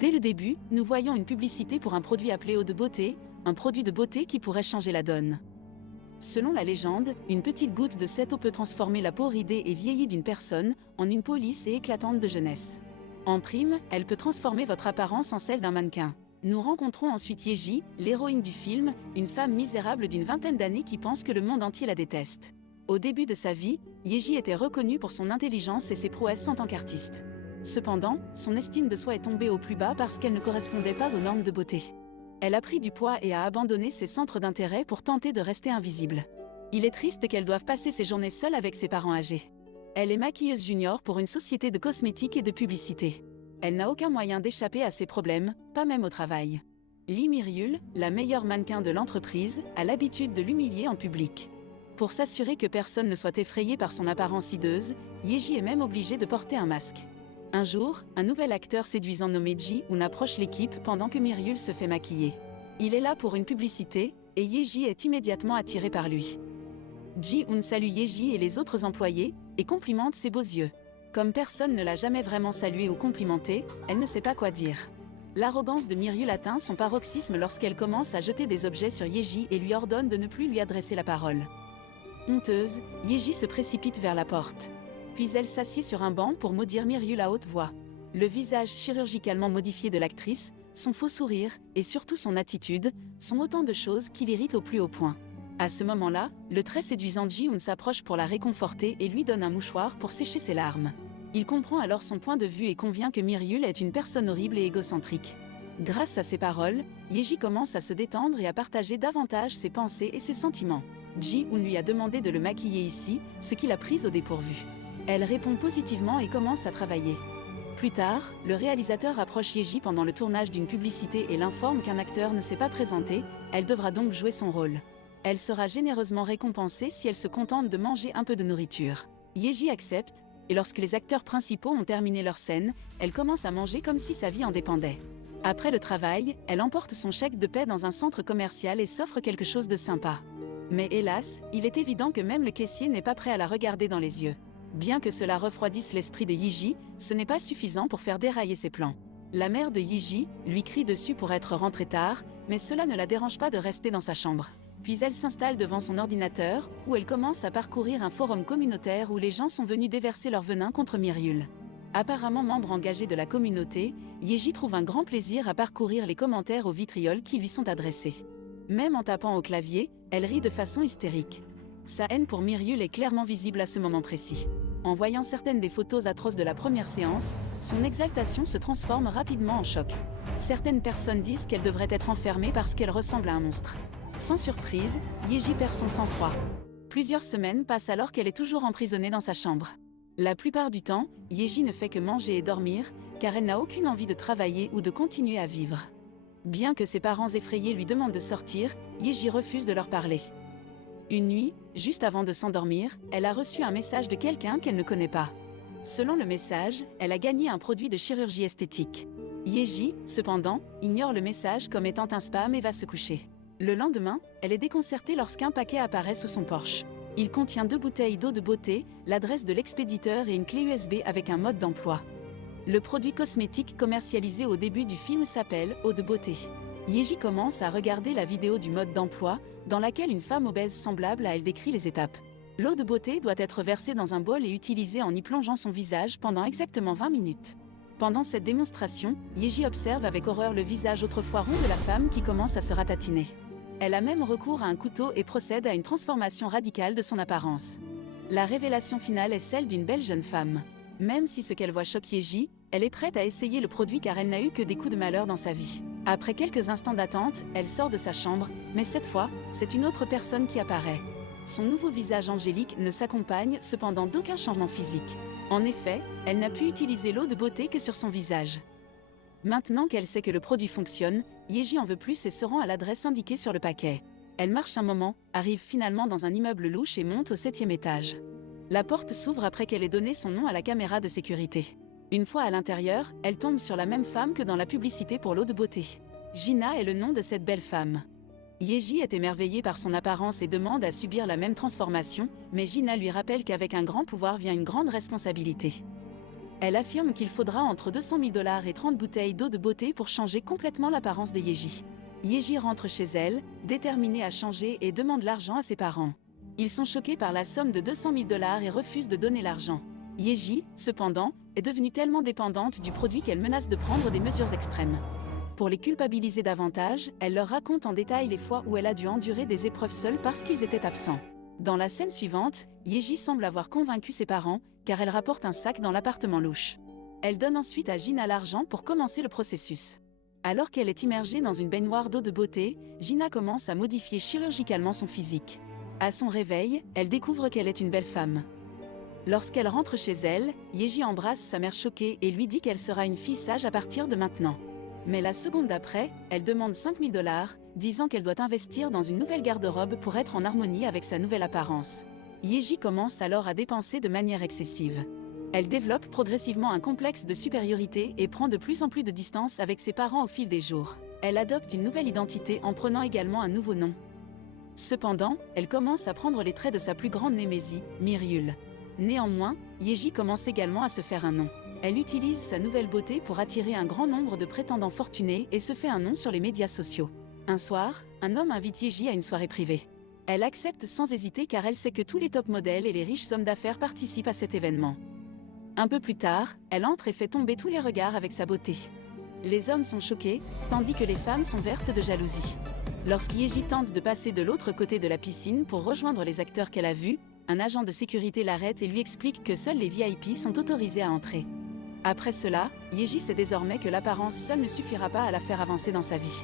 Dès le début, nous voyons une publicité pour un produit appelé Eau de beauté, un produit de beauté qui pourrait changer la donne. Selon la légende, une petite goutte de cette eau peut transformer la peau ridée et vieillie d'une personne en une peau lisse et éclatante de jeunesse. En prime, elle peut transformer votre apparence en celle d'un mannequin. Nous rencontrons ensuite Yeji, l'héroïne du film, une femme misérable d'une vingtaine d'années qui pense que le monde entier la déteste. Au début de sa vie, Yeji était reconnue pour son intelligence et ses prouesses en tant qu'artiste. Cependant, son estime de soi est tombée au plus bas parce qu'elle ne correspondait pas aux normes de beauté. Elle a pris du poids et a abandonné ses centres d'intérêt pour tenter de rester invisible. Il est triste qu'elle doive passer ses journées seule avec ses parents âgés. Elle est maquilleuse junior pour une société de cosmétiques et de publicité. Elle n'a aucun moyen d'échapper à ses problèmes, pas même au travail. Lee Myriul, la meilleure mannequin de l'entreprise, a l'habitude de l'humilier en public. Pour s'assurer que personne ne soit effrayé par son apparence hideuse, Yeji est même obligé de porter un masque. Un jour, un nouvel acteur séduisant nommé Ji-hoon approche l'équipe pendant que Myriul se fait maquiller. Il est là pour une publicité, et Yeji est immédiatement attiré par lui. Ji-hoon salue Yeji et les autres employés, et complimente ses beaux yeux. Comme personne ne l'a jamais vraiment saluée ou complimentée, elle ne sait pas quoi dire. L'arrogance de Myriul atteint son paroxysme lorsqu'elle commence à jeter des objets sur Yeji et lui ordonne de ne plus lui adresser la parole. Honteuse, Yeji se précipite vers la porte. Puis elle s'assied sur un banc pour maudire Myriul à haute voix. Le visage chirurgicalement modifié de l'actrice, son faux sourire, et surtout son attitude, sont autant de choses qui l'irritent au plus haut point. À ce moment-là, le très séduisant Ji-hoon s'approche pour la réconforter et lui donne un mouchoir pour sécher ses larmes. Il comprend alors son point de vue et convient que Myriul est une personne horrible et égocentrique. Grâce à ces paroles, Yeji commence à se détendre et à partager davantage ses pensées et ses sentiments. Ji-hoon lui a demandé de le maquiller ici, ce qui l'a prise au dépourvu. Elle répond positivement et commence à travailler. Plus tard, le réalisateur approche Yeji pendant le tournage d'une publicité et l'informe qu'un acteur ne s'est pas présenté, elle devra donc jouer son rôle. Elle sera généreusement récompensée si elle se contente de manger un peu de nourriture. Yeji accepte, et lorsque les acteurs principaux ont terminé leur scène, elle commence à manger comme si sa vie en dépendait. Après le travail, elle emporte son chèque de paie dans un centre commercial et s'offre quelque chose de sympa. Mais hélas, il est évident que même le caissier n'est pas prêt à la regarder dans les yeux. Bien que cela refroidisse l'esprit de Yeji, ce n'est pas suffisant pour faire dérailler ses plans. La mère de Yeji lui crie dessus pour être rentrée tard, mais cela ne la dérange pas de rester dans sa chambre. Puis elle s'installe devant son ordinateur, où elle commence à parcourir un forum communautaire où les gens sont venus déverser leur venin contre Myriul. Apparemment membre engagé de la communauté, Yeji trouve un grand plaisir à parcourir les commentaires au vitriol qui lui sont adressés. Même en tapant au clavier, elle rit de façon hystérique. Sa haine pour Myriul est clairement visible à ce moment précis. En voyant certaines des photos atroces de la première séance, son exaltation se transforme rapidement en choc. Certaines personnes disent qu'elle devrait être enfermée parce qu'elle ressemble à un monstre. Sans surprise, Yeji perd son sang-froid. Plusieurs semaines passent alors qu'elle est toujours emprisonnée dans sa chambre. La plupart du temps, Yeji ne fait que manger et dormir, car elle n'a aucune envie de travailler ou de continuer à vivre. Bien que ses parents effrayés lui demandent de sortir, Yeji refuse de leur parler. Une nuit, juste avant de s'endormir, elle a reçu un message de quelqu'un qu'elle ne connaît pas. Selon le message, elle a gagné un produit de chirurgie esthétique. Yeji, cependant, ignore le message comme étant un spam et va se coucher. Le lendemain, elle est déconcertée lorsqu'un paquet apparaît sous son porche. Il contient 2 bouteilles d'eau de beauté, l'adresse de l'expéditeur et une clé USB avec un mode d'emploi. Le produit cosmétique commercialisé au début du film s'appelle Eau de beauté. Yeji commence à regarder la vidéo du mode d'emploi, dans laquelle une femme obèse semblable à elle décrit les étapes. L'eau de beauté doit être versée dans un bol et utilisée en y plongeant son visage pendant exactement 20 minutes. Pendant cette démonstration, Yeji observe avec horreur le visage autrefois rond de la femme qui commence à se ratatiner. Elle a même recours à un couteau et procède à une transformation radicale de son apparence. La révélation finale est celle d'une belle jeune femme. Même si ce qu'elle voit choque Yeji, elle est prête à essayer le produit car elle n'a eu que des coups de malheur dans sa vie. Après quelques instants d'attente, elle sort de sa chambre, mais cette fois, c'est une autre personne qui apparaît. Son nouveau visage angélique ne s'accompagne cependant d'aucun changement physique. En effet, elle n'a pu utiliser l'eau de beauté que sur son visage. Maintenant qu'elle sait que le produit fonctionne, Yeji en veut plus et se rend à l'adresse indiquée sur le paquet. Elle marche un moment, arrive finalement dans un immeuble louche et monte au 7e étage. La porte s'ouvre après qu'elle ait donné son nom à la caméra de sécurité. Une fois à l'intérieur, elle tombe sur la même femme que dans la publicité pour l'eau de beauté. Gina est le nom de cette belle femme. Yeji est émerveillée par son apparence et demande à subir la même transformation, mais Gina lui rappelle qu'avec un grand pouvoir vient une grande responsabilité. Elle affirme qu'il faudra entre 200 000 $ et 30 bouteilles d'eau de beauté pour changer complètement l'apparence de Yeji. Yeji rentre chez elle, déterminée à changer et demande l'argent à ses parents. Ils sont choqués par la somme de 200 000 $ et refusent de donner l'argent. Yeji, cependant, est devenue tellement dépendante du produit qu'elle menace de prendre des mesures extrêmes. Pour les culpabiliser davantage, elle leur raconte en détail les fois où elle a dû endurer des épreuves seule parce qu'ils étaient absents. Dans la scène suivante, Yeji semble avoir convaincu ses parents, car elle rapporte un sac dans l'appartement louche. Elle donne ensuite à Gina l'argent pour commencer le processus. Alors qu'elle est immergée dans une baignoire d'eau de beauté, Gina commence à modifier chirurgicalement son physique. À son réveil, elle découvre qu'elle est une belle femme. Lorsqu'elle rentre chez elle, Yeji embrasse sa mère choquée et lui dit qu'elle sera une fille sage à partir de maintenant. Mais la seconde d'après, elle demande 5 000 $, disant qu'elle doit investir dans une nouvelle garde-robe pour être en harmonie avec sa nouvelle apparence. Yeji commence alors à dépenser de manière excessive. Elle développe progressivement un complexe de supériorité et prend de plus en plus de distance avec ses parents au fil des jours. Elle adopte une nouvelle identité en prenant également un nouveau nom. Cependant, elle commence à prendre les traits de sa plus grande némésie, Myriul. Néanmoins, Yeji commence également à se faire un nom. Elle utilise sa nouvelle beauté pour attirer un grand nombre de prétendants fortunés et se fait un nom sur les médias sociaux. Un soir, un homme invite Yeji à une soirée privée. Elle accepte sans hésiter car elle sait que tous les top modèles et les riches hommes d'affaires participent à cet événement. Un peu plus tard, elle entre et fait tomber tous les regards avec sa beauté. Les hommes sont choqués, tandis que les femmes sont vertes de jalousie. Lorsqu'Yeji tente de passer de l'autre côté de la piscine pour rejoindre les acteurs qu'elle a vus, un agent de sécurité l'arrête et lui explique que seuls les VIP sont autorisés à entrer. Après cela, Yeji sait désormais que l'apparence seule ne suffira pas à la faire avancer dans sa vie.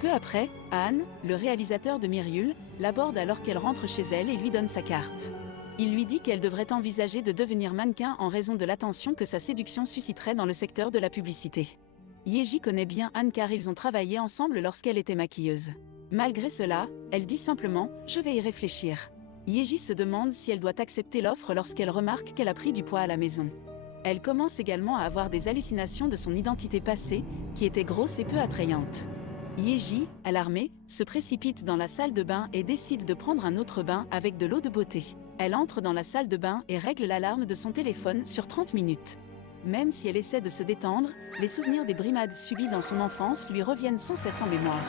Peu après, Han, le réalisateur de Myriul, l'aborde alors qu'elle rentre chez elle et lui donne sa carte. Il lui dit qu'elle devrait envisager de devenir mannequin en raison de l'attention que sa séduction susciterait dans le secteur de la publicité. Yeji connaît bien Han car ils ont travaillé ensemble lorsqu'elle était maquilleuse. Malgré cela, elle dit simplement « je vais y réfléchir ». Yeji se demande si elle doit accepter l'offre lorsqu'elle remarque qu'elle a pris du poids à la maison. Elle commence également à avoir des hallucinations de son identité passée, qui était grosse et peu attrayante. Yeji, alarmée, se précipite dans la salle de bain et décide de prendre un autre bain avec de l'eau de beauté. Elle entre dans la salle de bain et règle l'alarme de son téléphone sur 30 minutes. Même si elle essaie de se détendre, les souvenirs des brimades subies dans son enfance lui reviennent sans cesse en mémoire.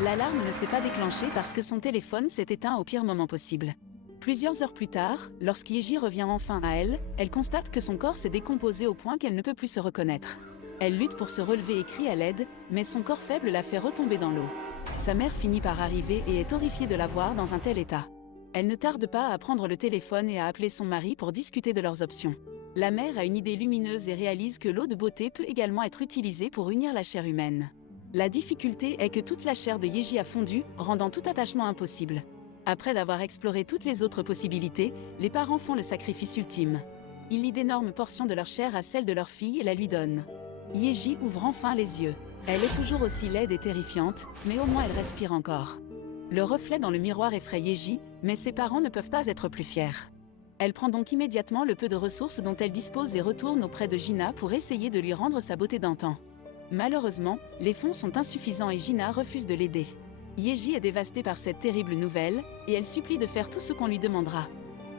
L'alarme ne s'est pas déclenchée parce que son téléphone s'est éteint au pire moment possible. Plusieurs heures plus tard, lorsqu'Yeji revient enfin à elle, elle constate que son corps s'est décomposé au point qu'elle ne peut plus se reconnaître. Elle lutte pour se relever et crie à l'aide, mais son corps faible la fait retomber dans l'eau. Sa mère finit par arriver et est horrifiée de la voir dans un tel état. Elle ne tarde pas à prendre le téléphone et à appeler son mari pour discuter de leurs options. La mère a une idée lumineuse et réalise que l'eau de beauté peut également être utilisée pour unir la chair humaine. La difficulté est que toute la chair de Yeji a fondu, rendant tout attachement impossible. Après avoir exploré toutes les autres possibilités, les parents font le sacrifice ultime. Ils lient d'énormes portions de leur chair à celle de leur fille et la lui donnent. Yeji ouvre enfin les yeux. Elle est toujours aussi laide et terrifiante, mais au moins elle respire encore. Le reflet dans le miroir effraie Yeji, mais ses parents ne peuvent pas être plus fiers. Elle prend donc immédiatement le peu de ressources dont elle dispose et retourne auprès de Gina pour essayer de lui rendre sa beauté d'antan. Malheureusement, les fonds sont insuffisants et Gina refuse de l'aider. Yeji est dévastée par cette terrible nouvelle, et elle supplie de faire tout ce qu'on lui demandera.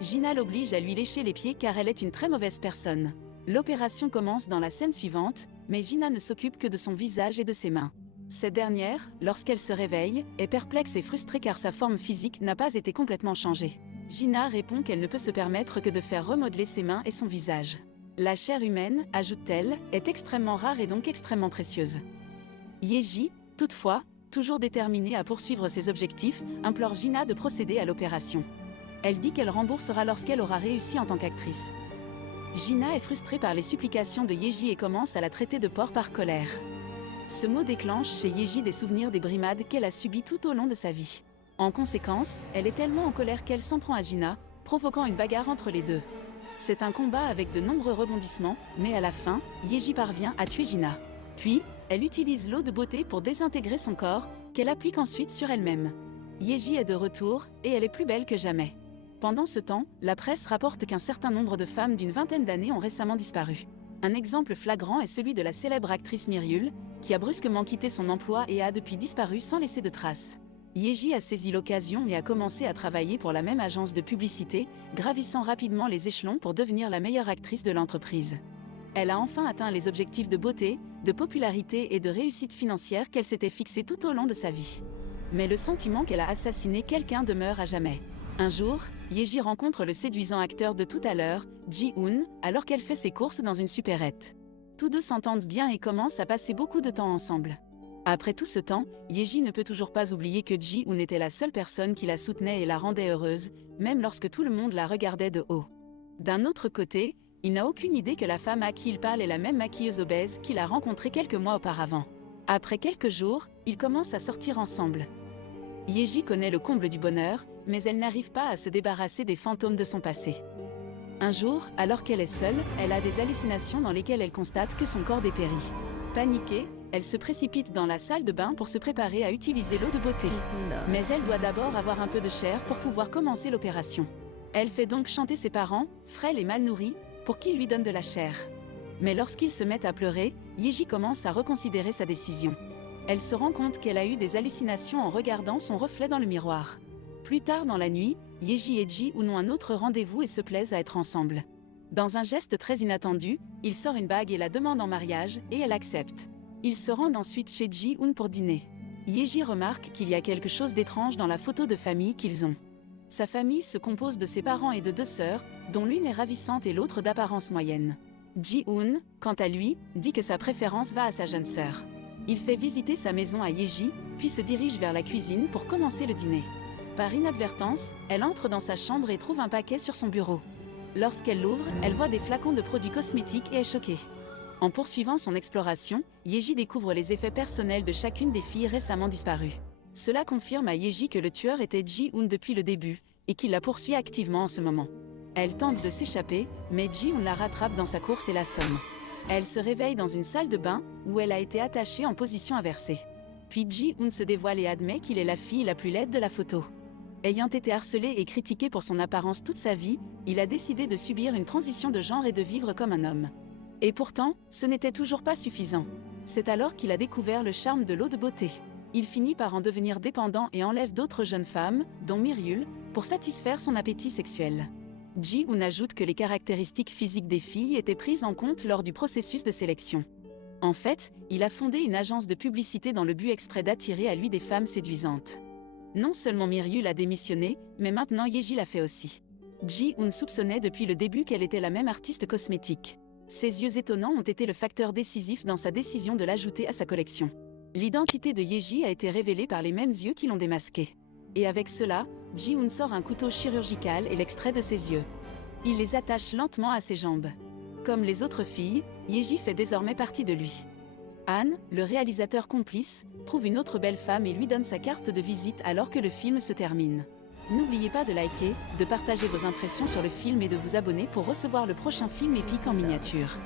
Gina l'oblige à lui lécher les pieds car elle est une très mauvaise personne. L'opération commence dans la scène suivante, mais Gina ne s'occupe que de son visage et de ses mains. Cette dernière, lorsqu'elle se réveille, est perplexe et frustrée car sa forme physique n'a pas été complètement changée. Gina répond qu'elle ne peut se permettre que de faire remodeler ses mains et son visage. La chair humaine, ajoute-t-elle, est extrêmement rare et donc extrêmement précieuse. Yeji, toutefois, toujours déterminée à poursuivre ses objectifs, implore Gina de procéder à l'opération. Elle dit qu'elle remboursera lorsqu'elle aura réussi en tant qu'actrice. Gina est frustrée par les supplications de Yeji et commence à la traiter de porc par colère. Ce mot déclenche chez Yeji des souvenirs des brimades qu'elle a subies tout au long de sa vie. En conséquence, elle est tellement en colère qu'elle s'en prend à Gina, provoquant une bagarre entre les deux. C'est un combat avec de nombreux rebondissements, mais à la fin, Yeji parvient à tuer Gina. Puis, elle utilise l'eau de beauté pour désintégrer son corps, qu'elle applique ensuite sur elle-même. Yeji est de retour, et elle est plus belle que jamais. Pendant ce temps, la presse rapporte qu'un certain nombre de femmes d'une vingtaine d'années ont récemment disparu. Un exemple flagrant est celui de la célèbre actrice Myriul, qui a brusquement quitté son emploi et a depuis disparu sans laisser de traces. Yeji a saisi l'occasion et a commencé à travailler pour la même agence de publicité, gravissant rapidement les échelons pour devenir la meilleure actrice de l'entreprise. Elle a enfin atteint les objectifs de beauté, de popularité et de réussite financière qu'elle s'était fixés tout au long de sa vie. Mais le sentiment qu'elle a assassiné quelqu'un demeure à jamais. Un jour, Yeji rencontre le séduisant acteur de tout à l'heure, Ji-hoon, alors qu'elle fait ses courses dans une supérette. Tous deux s'entendent bien et commencent à passer beaucoup de temps ensemble. Après tout ce temps, Yeji ne peut toujours pas oublier que Ji-hoon était la seule personne qui la soutenait et la rendait heureuse, même lorsque tout le monde la regardait de haut. D'un autre côté, il n'a aucune idée que la femme à qui il parle est la même maquilleuse obèse qu'il a rencontrée quelques mois auparavant. Après quelques jours, ils commencent à sortir ensemble. Yeji connaît le comble du bonheur, mais elle n'arrive pas à se débarrasser des fantômes de son passé. Un jour, alors qu'elle est seule, elle a des hallucinations dans lesquelles elle constate que son corps dépérit. Paniquée, elle se précipite dans la salle de bain pour se préparer à utiliser l'eau de beauté. Mais elle doit d'abord avoir un peu de chair pour pouvoir commencer l'opération. Elle fait donc chanter ses parents, frêles et mal nourris, pour qu'ils lui donnent de la chair. Mais lorsqu'ils se mettent à pleurer, Yeji commence à reconsidérer sa décision. Elle se rend compte qu'elle a eu des hallucinations en regardant son reflet dans le miroir. Plus tard dans la nuit, Yeji et Ji-hoon ont un autre rendez-vous et se plaisent à être ensemble. Dans un geste très inattendu, il sort une bague et la demande en mariage, et elle accepte. Ils se rendent ensuite chez Ji-hoon pour dîner. Yeji remarque qu'il y a quelque chose d'étrange dans la photo de famille qu'ils ont. Sa famille se compose de ses parents et de 2 sœurs, dont l'une est ravissante et l'autre d'apparence moyenne. Ji-hoon, quant à lui, dit que sa préférence va à sa jeune sœur. Il fait visiter sa maison à Yeji, puis se dirige vers la cuisine pour commencer le dîner. Par inadvertance, elle entre dans sa chambre et trouve un paquet sur son bureau. Lorsqu'elle l'ouvre, elle voit des flacons de produits cosmétiques et est choquée. En poursuivant son exploration, Yeji découvre les effets personnels de chacune des filles récemment disparues. Cela confirme à Yeji que le tueur était Ji-hoon depuis le début, et qu'il la poursuit activement en ce moment. Elle tente de s'échapper, mais Ji-hoon la rattrape dans sa course et l'assomme. Elle se réveille dans une salle de bain, où elle a été attachée en position inversée. Puis Ji-hoon se dévoile et admet qu'il est la fille la plus laide de la photo. Ayant été harcelé et critiqué pour son apparence toute sa vie, il a décidé de subir une transition de genre et de vivre comme un homme. Et pourtant, ce n'était toujours pas suffisant. C'est alors qu'il a découvert le charme de l'eau de beauté. Il finit par en devenir dépendant et enlève d'autres jeunes femmes, dont Miryul, pour satisfaire son appétit sexuel. Ji-hoon ajoute que les caractéristiques physiques des filles étaient prises en compte lors du processus de sélection. En fait, il a fondé une agence de publicité dans le but exprès d'attirer à lui des femmes séduisantes. Non seulement Miryul a démissionné, mais maintenant Yeji l'a fait aussi. Ji-hoon soupçonnait depuis le début qu'elle était la même artiste cosmétique. Ses yeux étonnants ont été le facteur décisif dans sa décision de l'ajouter à sa collection. L'identité de Yeji a été révélée par les mêmes yeux qui l'ont démasqué. Et avec cela, Ji-hoon sort un couteau chirurgical et l'extrait de ses yeux. Il les attache lentement à ses jambes. Comme les autres filles, Yeji fait désormais partie de lui. Han, le réalisateur complice, trouve une autre belle femme et lui donne sa carte de visite alors que le film se termine. N'oubliez pas de liker, de partager vos impressions sur le film et de vous abonner pour recevoir le prochain film épique en miniature.